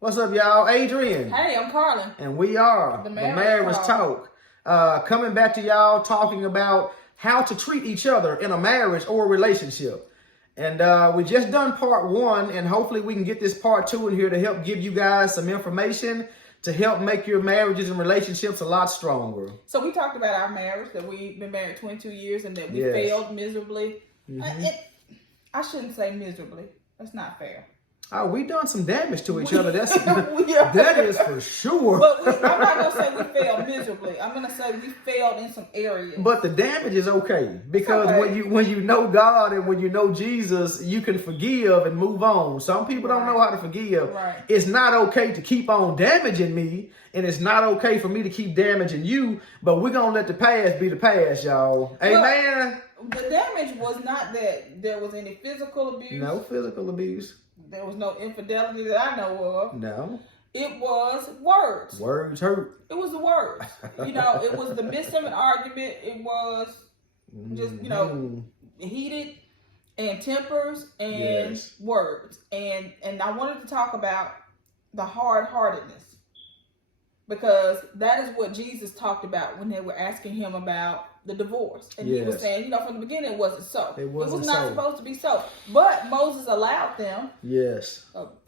What's up, y'all? Adrian. Hey, I'm Carlin. And we are The the Marriage Marriage Talk. Coming back to y'all talking about how to treat each other in a marriage or a relationship. And we just done part one, and hopefully we can get this part two in here to help give you guys some information to help make your marriages and relationships a lot stronger. So we talked about our marriage, that we've been married 22 years and that we Yes. failed miserably. Mm-hmm. I shouldn't say miserably. That's not fair. Oh, we done some damage to each other. That's Yeah. that is for sure. But I'm not going to say we failed miserably. I'm going to say we failed in some areas. But the damage is okay because okay. when you know God and when you know Jesus, you can forgive and move on. Some people don't know how to forgive. Right. It's not okay to keep on damaging me, and it's not okay for me to keep damaging you. But we're gonna let the past be the past, y'all. Amen. The damage was not that there was any physical abuse. No physical abuse. There was no infidelity that I know of. No. It was words. Words hurt. It was the words. It was the midst of an argument. It was just, heated and tempers and Yes. words. And I wanted to talk about the hard-heartedness, because that is what Jesus talked about when they were asking him about the divorce. And he was Yes. saying, from the beginning, it wasn't so. It wasn't was not so. supposed to be so. But Moses allowed them Yes.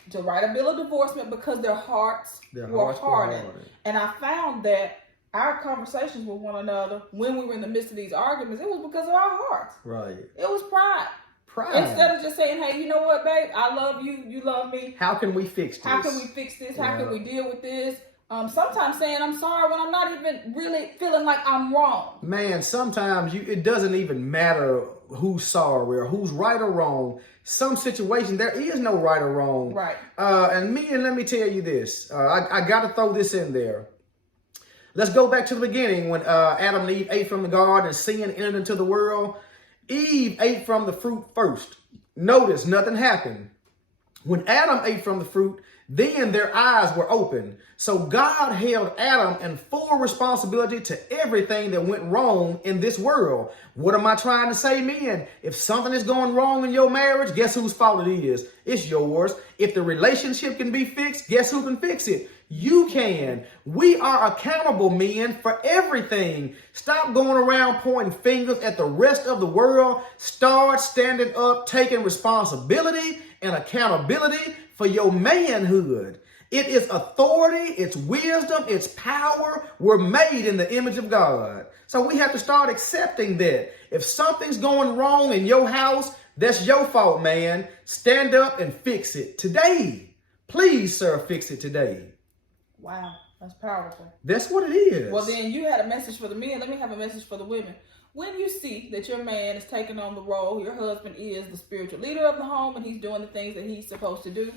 to write a bill of divorcement because their hearts were hardened. And I found that our conversations with one another when we were in the midst of these arguments, it was because of our hearts. Right. It was pride. Pride. Instead of just saying, hey, you know what, babe? I love you. You love me. How can we fix this? How can we fix this? How can we deal with this? Sometimes saying I'm sorry when I'm not even really feeling like I'm wrong. Man, sometimes it doesn't even matter who's sorry or who's right or wrong. Some situations, there is no right or wrong. Right. And let me tell you this. I got to throw this in there. Let's go back to the beginning when Adam and Eve ate from the garden and sin entered into the world. Eve ate from the fruit first. Notice nothing happened. When Adam ate from the fruit, then their eyes were open. So God held Adam in full responsibility to everything that went wrong in this world. What am I trying to say, men? If something is going wrong in your marriage, guess whose fault it is? It's yours. If the relationship can be fixed, guess who can fix it? You can. We are accountable, men, for everything. Stop going around pointing fingers at the rest of the world. Start standing up, taking responsibility and accountability for your manhood. It is authority, it's wisdom, it's power. We're made in the image of God. So we have to start accepting that. If something's going wrong in your house, that's your fault, man. Stand up and fix it today. Please, sir, fix it today. Wow, that's powerful. That's what it is. Well, then you had a message for the men. Let me have a message for the women. When you see that your man is taking on the role, your husband is the spiritual leader of the home and he's doing the things that he's supposed to do,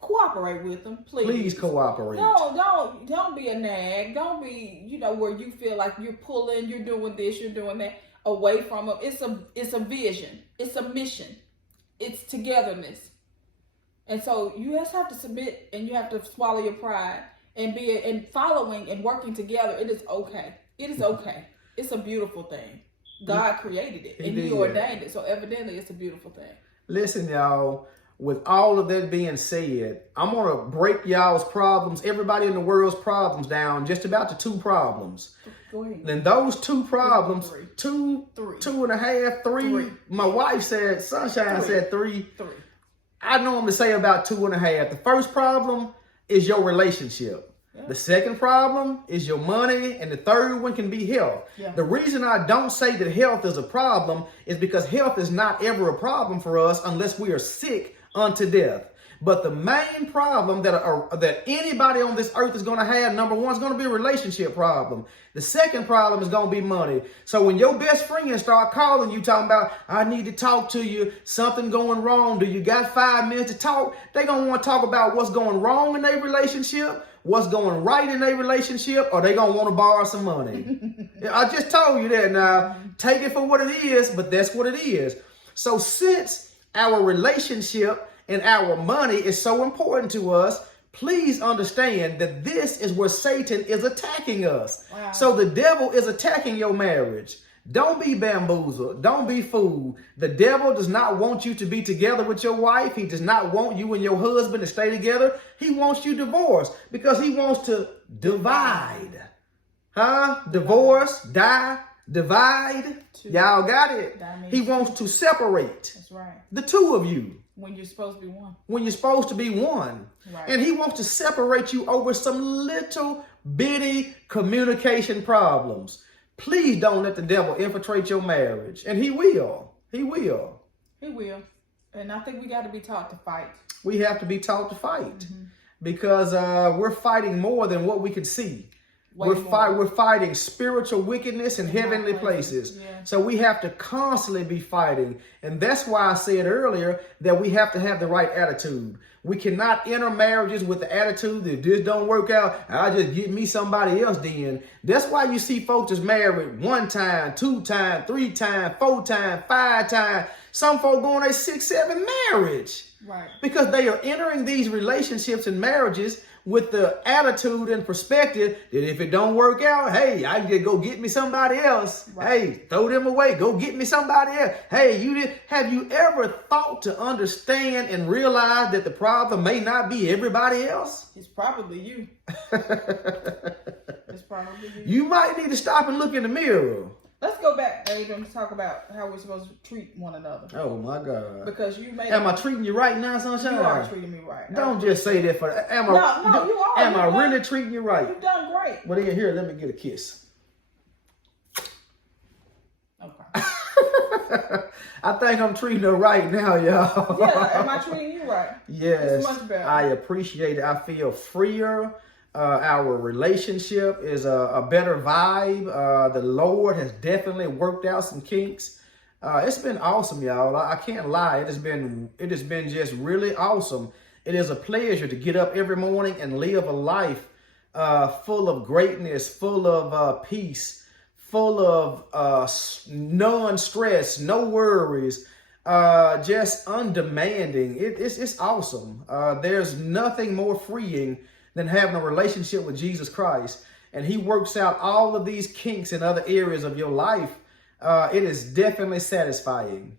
cooperate with him, please. Please cooperate. No, don't be a nag. Don't be, where you feel like you're pulling, you're doing this, you're doing that away from him. It's a vision. It's a mission. It's togetherness. And so you just have to submit and you have to swallow your pride and following and working together. It is okay. It is okay. It's a beautiful thing. God created it and he ordained it. So evidently it's a beautiful thing. Listen, y'all, with all of that being said, I'm going to break y'all's problems, everybody in the world's problems down just about to two problems. Go ahead. Then those two problems, Three. two and a half, three. Three. My wife said, Sunshine said three. Three. I normally say about 2.5. The first problem is your relationship. The second problem is your money, and the third one can be health. Yeah. The reason I don't say that health is a problem is because health is not ever a problem for us unless we are sick unto death. But the main problem that anybody on this earth is going to have, number one, is going to be a relationship problem. The second problem is going to be money. So when your best friends start calling you talking about, I need to talk to you, something going wrong, do you got 5 minutes to talk? They're going to want to talk about what's going wrong in their relationship, what's going right in their relationship, or they going to want to borrow some money. I just told you that now. Take it for what it is, but that's what it is. So since our relationship and our money is so important to us, please understand that this is where Satan is attacking us. Wow. So the devil is attacking your marriage. Don't be bamboozled. Don't be fooled. The devil does not want you to be together with your wife. He does not want you and your husband to stay together. He wants you divorced because he wants to divide. Divorce, die, divide. Y'all got it? He wants to separate. That's right. The two of you. When you're supposed to be one. When you're supposed to be one. Right. And he wants to separate you over some little bitty communication problems. Please don't let the devil infiltrate your marriage. And he will. He will. He will. And I think we got to be taught to fight. We have to be taught to fight. Because we're fighting more than what we can see. We're fighting spiritual wickedness in heavenly places. Yeah. So we have to constantly be fighting. And that's why I said earlier that we have to have the right attitude. We cannot enter marriages with the attitude that this don't work out, I'll just get me somebody else then. That's why you see folks that's married 1 time, 2 times, 3 times, 4 times, 5 times. Some folk go on a 6, 7 marriage. Right. Because they are entering these relationships and marriages with the attitude and perspective that if it don't work out, hey, I can just go get me somebody else. Right. Hey, throw them away. Go get me somebody else. Hey, have you ever thought to understand and realize that the problem may not be everybody else? It's probably you. It's probably you. You might need to stop and look in the mirror. Let's go back, Abram, to talk about how we're supposed to treat one another. Oh, my God. Because you made... Am I treating you right now, Sunshine? You are treating me right. Don't just say that for... No, you are. Am I really treating you right? You've done great. Well, here, let me get a kiss. Okay. I think I'm treating her right now, y'all. Yeah, am I treating you right? Yes. It's much better. I appreciate it. I feel freer. Our relationship is a better vibe. The Lord has definitely worked out some kinks. It's been awesome, y'all. I can't lie. It has been just really awesome. It is a pleasure to get up every morning and live a life full of greatness, full of peace, full of non-stress, no worries, just undemanding. It's awesome. There's nothing more freeing than having a relationship with Jesus Christ. And he works out all of these kinks in other areas of your life. It is definitely satisfying.